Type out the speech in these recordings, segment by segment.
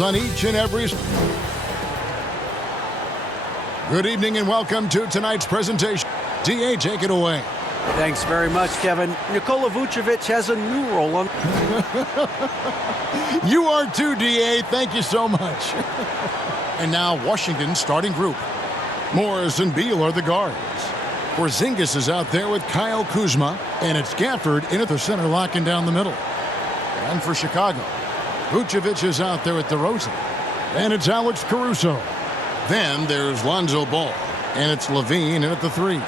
on each and every. Good evening and welcome to tonight's presentation. DA, take it away. Thanks very much, Kevin. Nikola Vucevic has a new role on. You are too, DA. Thank you so much. And now Washington's starting group. Morris and Beal are the guards. Porzingis is out there with Kyle Kuzma, and it's Gafford in at the center, locking down the middle. And for Chicago, Vucevic is out there with DeRozan, and it's Alex Caruso. Then there's Lonzo Ball, and it's LaVine in at the 3.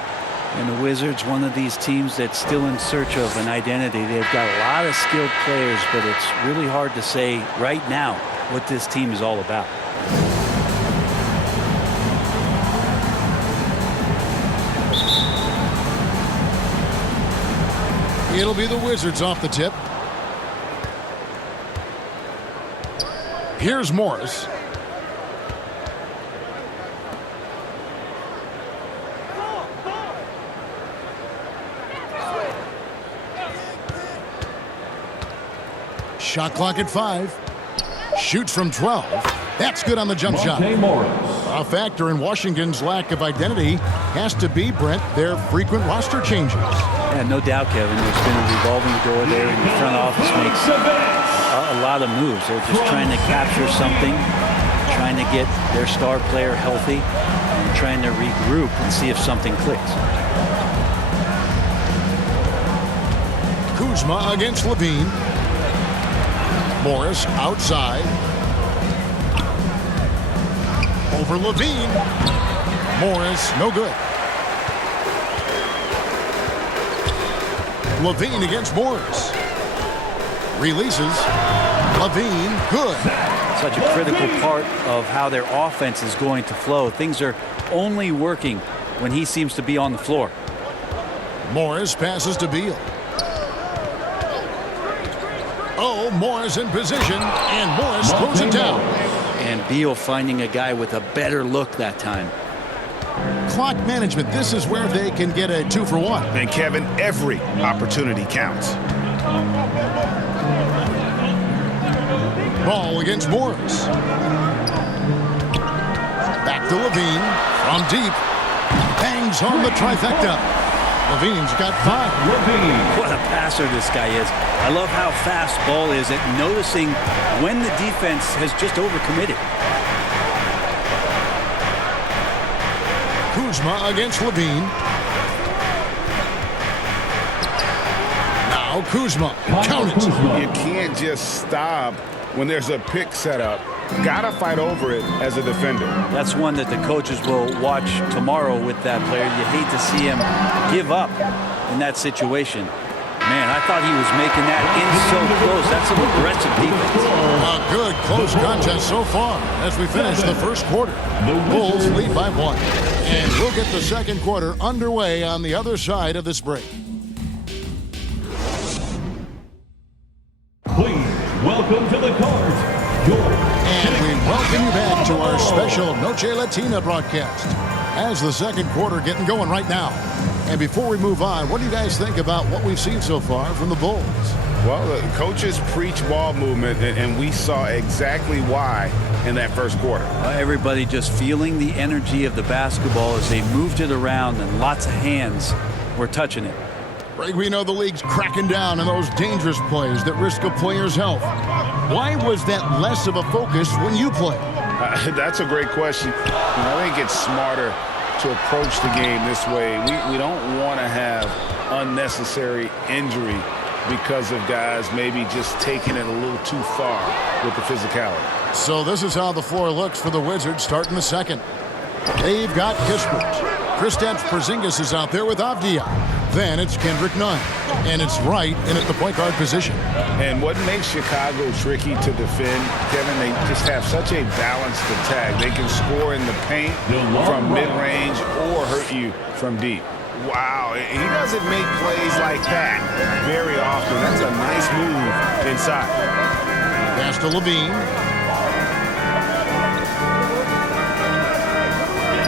And the Wizards, one of these teams that's still in search of an identity. They've got a lot of skilled players, but it's really hard to say right now what this team is all about. It'll be the Wizards off the tip. Here's Morris. Shot clock at 5. Shoots from 12. That's good on the jump shot. A factor in Washington's lack of identity has to be, Brent, their frequent roster changes. Yeah, no doubt, Kevin. There's been a revolving door there, and the front office makes a lot of moves. They're just trying to capture something, trying to get their star player healthy, and trying to regroup and see if something clicks. Kuzma against LaVine. Morris outside. Over LaVine. Morris, no good. LaVine against Morris. Releases. LaVine, good. Such a critical part of how their offense is going to flow. Things are only working when he seems to be on the floor. Morris passes to Beal. Oh, Morris in position, and Morris throws it down. And Beal finding a guy with a better look that time. Clock management, this is where they can get a 2 for 1. And Kevin, every opportunity counts. Ball against Morris. Back to LaVine from deep. Bangs home the trifecta. LaVine's got 5. What a passer this guy is. I love how fast Ball is at noticing when the defense has just overcommitted. Kuzma against LaVine. Now Kuzma. Count it. You can't just stop when there's a pick set up. Gotta fight over it as a defender. That's one that the coaches will watch tomorrow with that player. You hate to see him give up in that situation. Man, I thought he was making that in so close. That's some aggressive defense. A good close contest so far as we finish the first quarter. The Bulls lead by 1. And we'll get the second quarter underway on the other side of this break. Please welcome to the court, and we welcome you back to our special Noche Latina broadcast as the second quarter getting going right now. And before we move on, what do you guys think about what we've seen so far from the Bulls? Well, the coaches preach ball movement, and we saw exactly why in that first quarter. Everybody just feeling the energy of the basketball as they moved it around, and lots of hands were touching it. Greg, we know the league's cracking down on those dangerous plays that risk a player's health. Why was that less of a focus when you played? That's a great question. I think it's smarter to approach the game this way. We don't want to have unnecessary injury because of guys maybe just taking it a little too far with the physicality. So this is how the floor looks for the Wizards starting the second. They've got Kispert. Kristaps Porzingis is out there with Avdia. Then it's Kendrick Nunn. And it's Wright in at the point guard position. And what makes Chicago tricky to defend, Kevin, they just have such a balanced attack. They can score in the paint from mid-range or hurt you from deep. Wow, he doesn't make plays like that very often. That's a nice move inside. Pass to LaVine.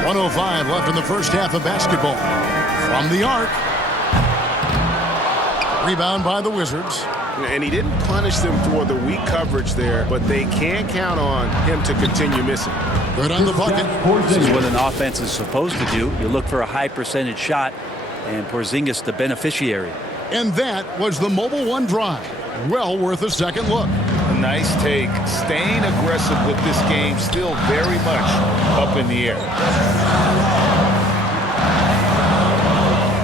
1:05 left in the first half of basketball. From the arc. Rebound by the Wizards. And he didn't punish them for the weak coverage there, but they can count on him to continue missing. Good on the bucket. This is what an offense is supposed to do. You look for a high percentage shot, and Porzingis the beneficiary. And that was the Mobile One drive. Well worth a second look. Nice take. Staying aggressive with this game, still very much up in the air.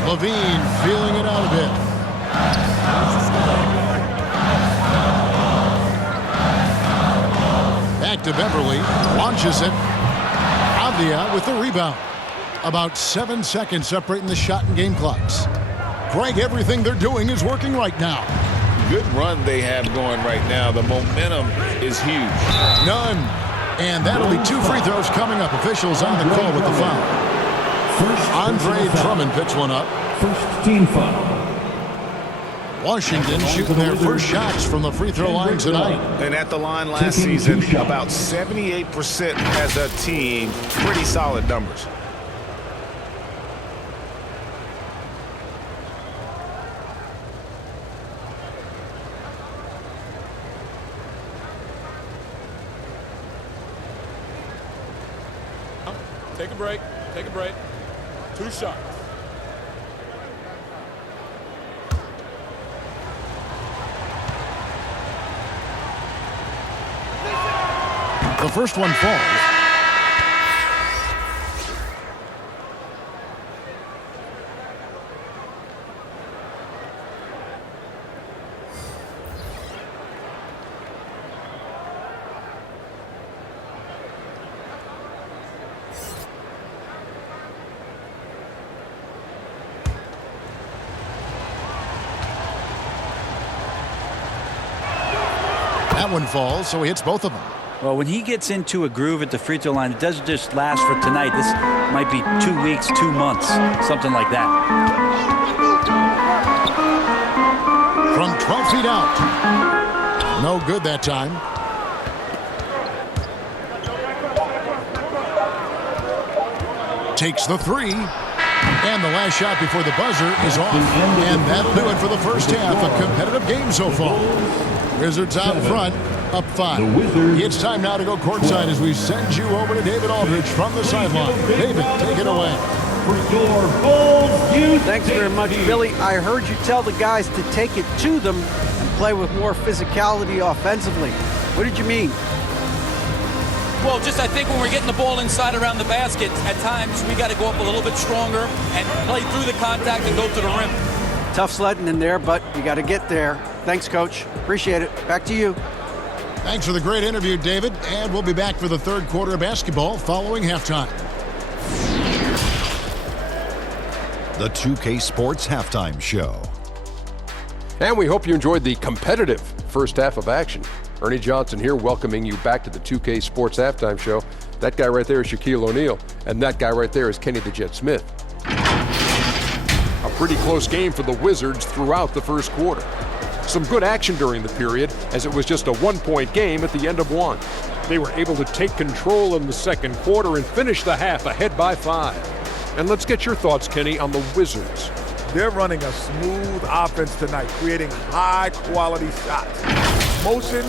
Levine feeling it out a bit. Back to Beverly. Launches it. Avdia with the rebound. About 7 seconds separating the shot and game clocks. Greg, everything they're doing is working right now. Good run they have going right now. The momentum is huge. None. And that'll be 2 free throws coming up. Officials on the call with the foul. Andre Drummond picks one up. First team foul. Washington shooting their first shots from the free throw line tonight. And at the line last season, about 78% as a team. Pretty solid numbers. Take a break. Take a break. 2 shots. The first one falls. That one falls, so he hits both of them. Well, when he gets into a groove at the free throw line, it doesn't just last for tonight. This might be 2 weeks, 2 months, something like that. From 12 feet out. No good that time. Takes the 3. And the last shot before the buzzer is off. And that'll do it for the first half. A competitive game so far. Wizards out front, up 5. It's time now to go courtside as we send you over to David Aldridge from the sideline. David, take it away. Thanks very much, Billy. I heard you tell the guys to take it to them and play with more physicality offensively. What did you mean? Well, just I think when we're getting the ball inside around the basket, at times we got to go up a little bit stronger and play through the contact and go to the rim. Tough sledding in there, but you got to get there. Thanks, Coach. Appreciate it. Back to you. Thanks for the great interview, David. And we'll be back for the third quarter of basketball following halftime. The 2K Sports Halftime Show. And we hope you enjoyed the competitive first half of action. Ernie Johnson here welcoming you back to the 2K Sports Halftime Show. That guy right there is Shaquille O'Neal, and that guy right there is Kenny the Jet Smith. A pretty close game for the Wizards throughout the first quarter. Some good action during the period, as it was just a 1-point game at the end of 1. They were able to take control in the second quarter and finish the half ahead by 5. And let's get your thoughts, Kenny, on the Wizards. They're running a smooth offense tonight, creating high-quality shots. Motion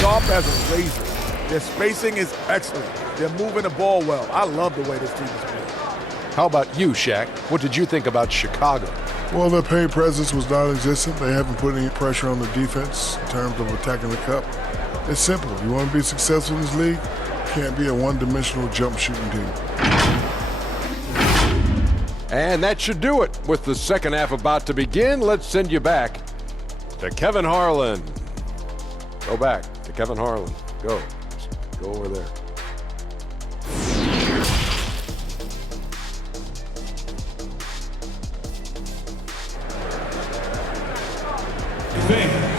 sharp as a razor. Their spacing is excellent. They're moving the ball well. I love the way this team is playing. How about you, Shaq? What did you think about Chicago? Well, their paint presence was non-existent. They haven't put any pressure on the defense in terms of attacking the cup. It's simple. If you want to be successful in this league, you can't be a one-dimensional jump shooting team. And that should do it. With the second half about to begin, let's send you back to Kevin Harlan. Go back to Kevin Harlan. Go. Go over there.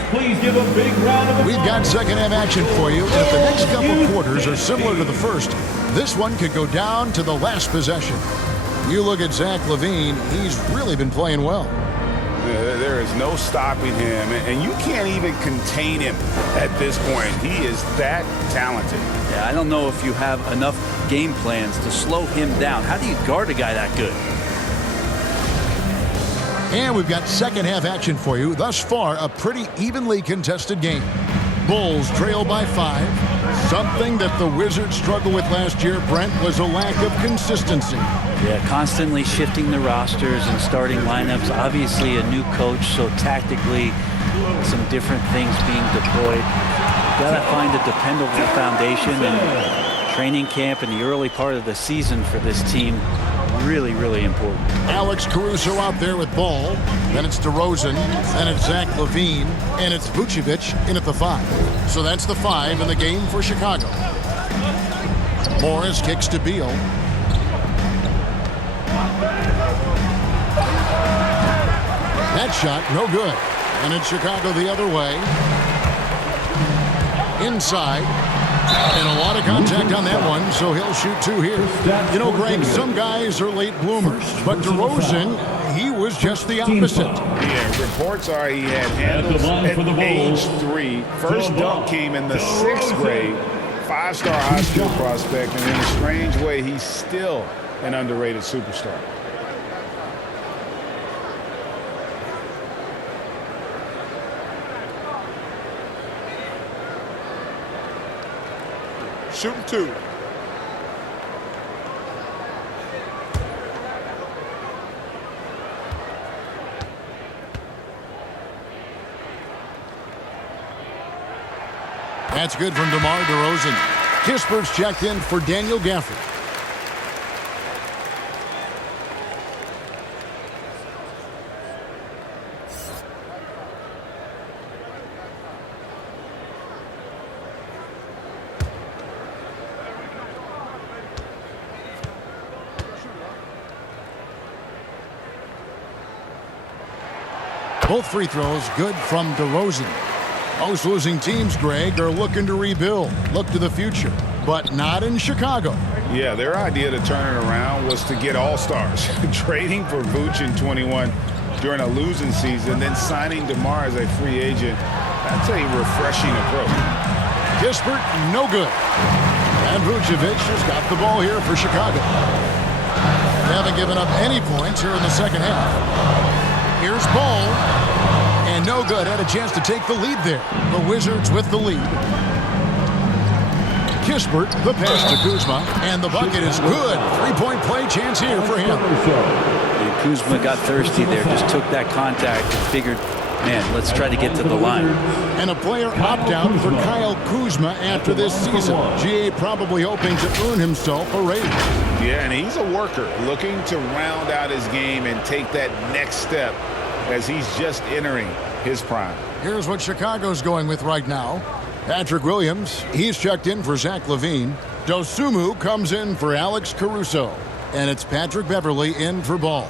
Please give a big round of applause. We've got second half action for you. And if the next couple quarters are similar to the first, this one could go down to the last possession. You look at Zach LaVine, he's really been playing well. There is no stopping him, and you can't even contain him at this point. He is that talented. Yeah, I don't know if you have enough game plans to slow him down. How do you guard a guy that good? And we've got second half action for you. Thus far, a pretty evenly contested game. Bulls trail by 5. Something that the Wizards struggled with last year, Brent, was a lack of consistency. Yeah, constantly shifting the rosters and starting lineups. Obviously a new coach, so tactically some different things being deployed. Got to find a dependable foundation, and training camp in the early part of the season for this team really, really important. Alex Caruso out there with ball. Then it's DeRozan. Then it's Zach LaVine. And it's Vucevic in at the 5. So that's the 5 in the game for Chicago. Morris kicks to Beal. That shot, no good. And it's Chicago the other way. Inside. And a lot of contact on that one, so he'll shoot 2 here. You know, Greg, some guys are late bloomers, but DeRozan, he was just the opposite. Yeah, reports are he had handles at age 3. First dunk came in the 6th grade. 5-star high school prospect, and in a strange way, he's still an underrated superstar. Shooting 2. That's good from DeMar DeRozan. Kispert's checked in for Daniel Gafford. Both free throws good from DeRozan. Most losing teams, Greg, are looking to rebuild, look to the future, but not in Chicago. Yeah, their idea to turn it around was to get all-stars. Trading for Vooch in 21 during a losing season, then signing DeMar as a free agent. That's a refreshing approach. Kispert, no good. And Vucevic has got the ball here for Chicago. They haven't given up any points here in the second half. Here's Ball. And no good. Had a chance to take the lead there. The Wizards with the lead. Kispert, the pass to Kuzma. And the bucket is good. 3-point play chance here for him. And Kuzma got thirsty there. Just took that contact and figured, man, let's try to get to the line. And a player opt-out for Kyle Kuzma after this season. GA probably hoping to earn himself a raise. Yeah, and he's a worker looking to round out his game and take that next step as he's just entering his prime. Here's what Chicago's going with right now. Patrick Williams, he's checked in for Zach LaVine. Dosunmu comes in for Alex Caruso. And it's Patrick Beverley in for Ball.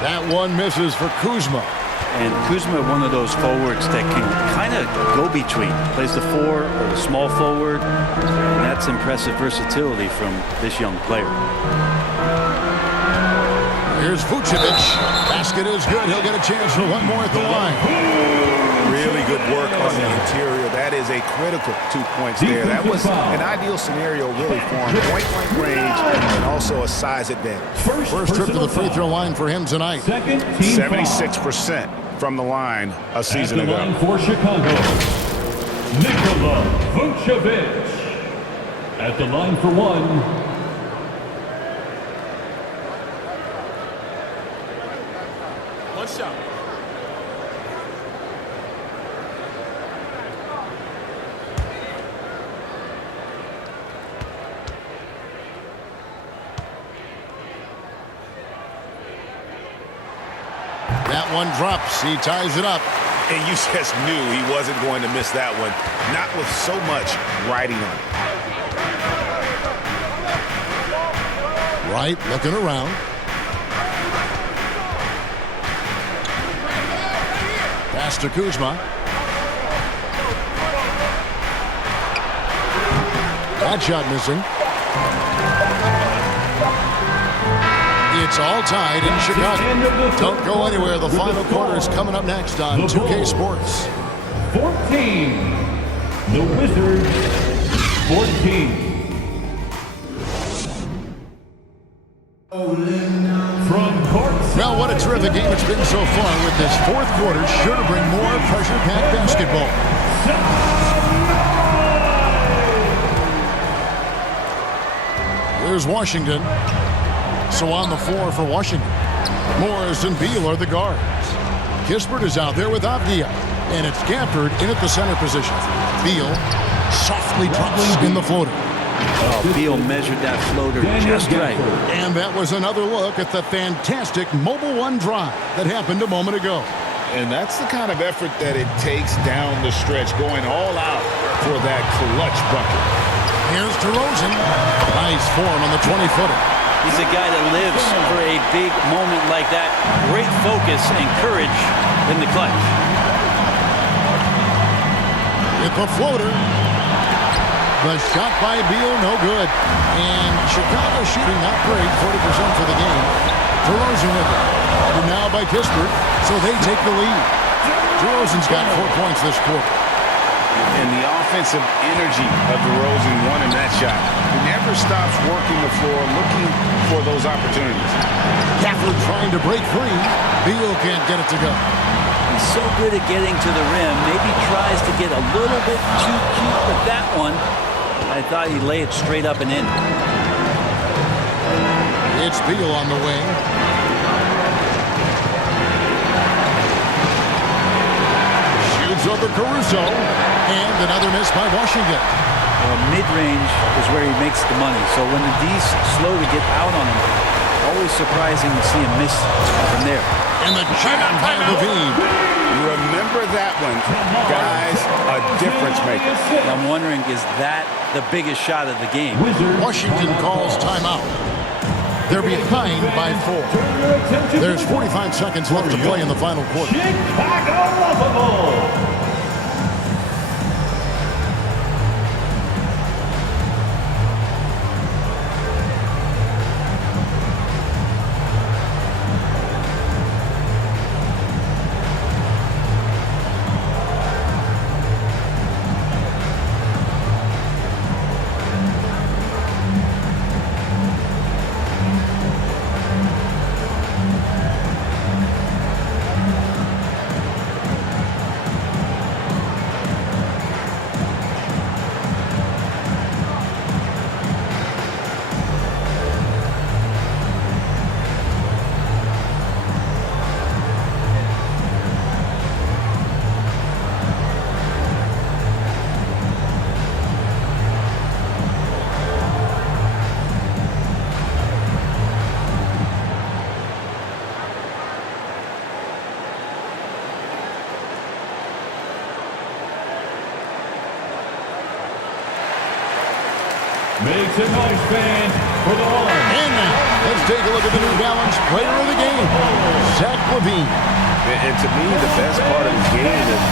That one misses for Kuzma. And Kuzma, one of those forwards that can kind of go between. Plays the 4 or the small forward. And that's impressive versatility from this young player. Here's Vucevic. Basket is good. He'll get a chance for one more at the line. Really good work on the interior. That is a critical 2 points there. That was an ideal scenario really for him. Point-blank range and also a size advantage. First trip to the free throw line for him tonight. 76% from the line a season ago. At the line for Chicago, Nikola Vucevic. At the line for 1. One shot. That one drops. He ties it up. And you just knew he wasn't going to miss that one. Not with so much riding on it. Right, looking around. Pass to Kuzma. That shot missing. It's all tied in Chicago. Don't go anywhere. The final quarter is coming up next on 2K Sports. 14. The Wizards 14. From court. Well, what a terrific game it's been so far with this fourth quarter. Sure to bring more pressure-packed basketball. Here's Washington. So on the floor for Washington, Morris and Beal are the guards. Kispert is out there with Avdia, and it's Gafford in at the center position. Beal softly drops in the floater. Oh, Beal measured that floater just right. And that was another look at the fantastic Mobile One drive that happened a moment ago. And that's the kind of effort that it takes down the stretch, going all out for that clutch bucket. Here's DeRozan. Nice form on the 20-footer. He's a guy that lives for a big moment like that. Great focus and courage in the clutch. With the floater. The shot by Beal, no good. And Chicago shooting not great, 40% for the game. DeRozan with it. And now by Kispert, so they take the lead. DeRozan's got 4 points this quarter. And the offensive energy of DeRozan won in that shot. He never stops working the floor, looking for those opportunities. Gafford trying to break free. Beal can't get it to go. He's so good at getting to the rim. Maybe tries to get a little bit too cute with that one. I thought he'd lay it straight up and in. It's Beal on the wing. Shoots over Caruso. And another miss by Washington. Well, mid-range is where he makes the money. So when the D's slow to get out on him, always surprising to see him miss from there. And the jam by Levine. Remember that one, guys, a difference maker. I'm wondering, is that the biggest shot of the game? Washington calls timeout. They're behind by 4. There's 45 seconds left to play in the final quarter. Chicago. Make some noise, fans, for the one. And now, let's take a look at the New Balance player of the game, Zach LaVine. And to me, the best part of the game is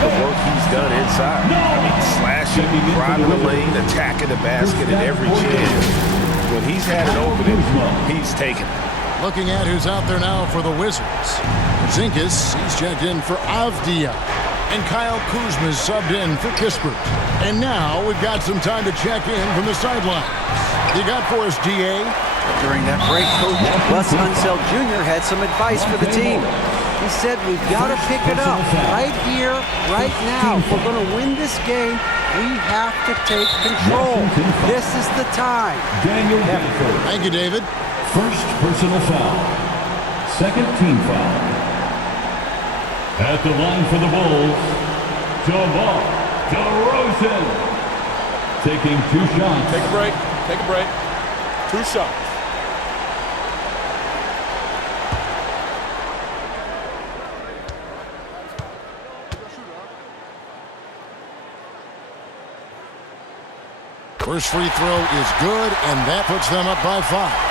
the work he's done inside. I mean, slashing, driving the lane, attacking the basket at every chance. When he's had an opening, he's taken it. Looking at who's out there now for the Wizards. Zingas, he's checked in for Avdia. And Kyle Kuzma's subbed in for Kispert. And now we've got some time to check in from the sidelines. You got for us, GA? During that break, Coach Russ Unseld Jr. had some advice for the team. He said, we've got to pick it up right here, right now. If we're going to win this game, we have to take control. This is the time. Daniel Gafford. Thank you, David. First personal foul. Second team foul. At the line for the Bulls, DeMar DeRozan. Taking 2 shots. Take a break. Take a break. 2 shots. First free throw is good, and that puts them up by 5.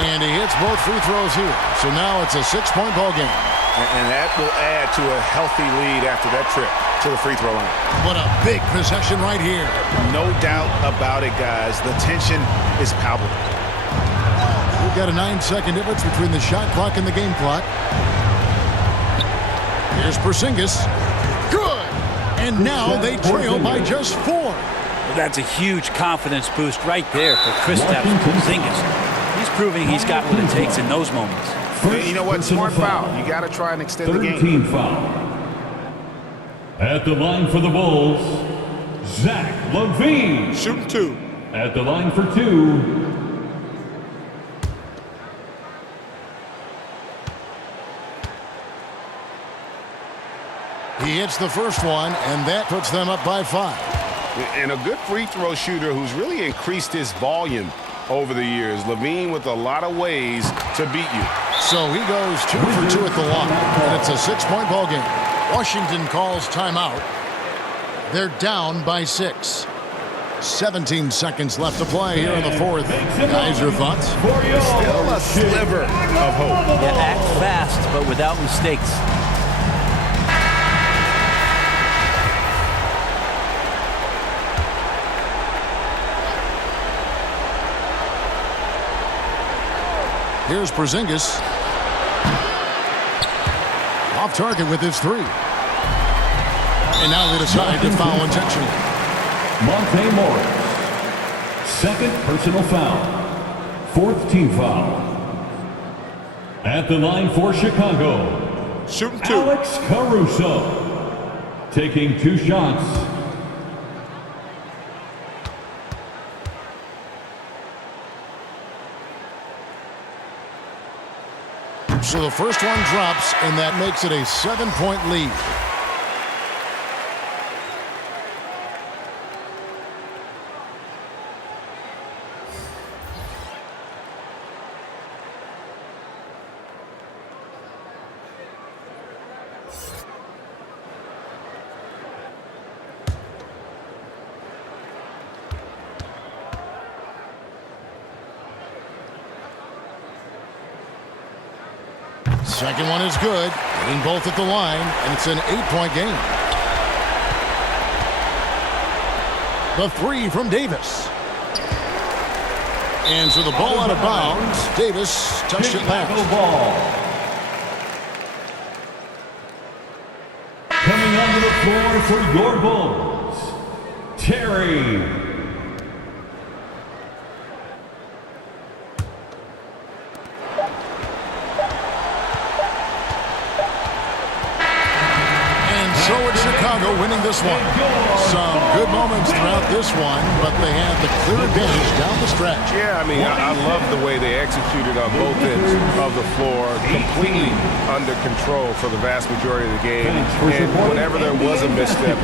And he hits both free throws here. So now it's a 6-point ball game. And that will add to a healthy lead after that trip to the free throw line. What a big possession right here. No doubt about it, guys. The tension is palpable. We've got a 9-second difference between the shot clock and the game clock. Here's Porzingis. Good! And now they trail by just 4. Well, that's a huge confidence boost right there for Kristaps Porzingis. He's proving he's got what it takes in those moments. You know what? Smart foul. You got to try and extend the game. 13 foul. At the line for the Bulls, Zach LaVine. Shooting 2. At the line for 2, He hits the first one, and that puts them up by 5. And a good free throw shooter who's really increased his volume over the years. LaVine with a lot of ways to beat you. So he goes 2 for 2 at the line, and it's a 6-point ball game. Washington calls timeout. They're down by 6. 17 seconds left to play here in the fourth. Guys, your thoughts? Still a sliver of hope. Yeah, act fast, but without mistakes. Here's Porzingis. Off target with his 3. And now they decide to foul intentionally. Monte Morris. Second personal foul. 4th team foul. At the line for Chicago, Shooting 2. Alex Caruso. Taking 2 shots. So the first one drops, and that makes it a 7-point lead. Second one is good, hitting both at the line, and it's an 8-point game. The 3 from Davis. And so the ball out of bounds. Davis touched it last. Ball. Coming onto the floor for your Bulls, Terry. So it's Chicago winning this one. Some good moments throughout this one, but they had the clear advantage down the stretch. Yeah, I mean, I love the way they executed on both ends of the floor, completely under control for the vast majority of the game. And whenever there was a misstep,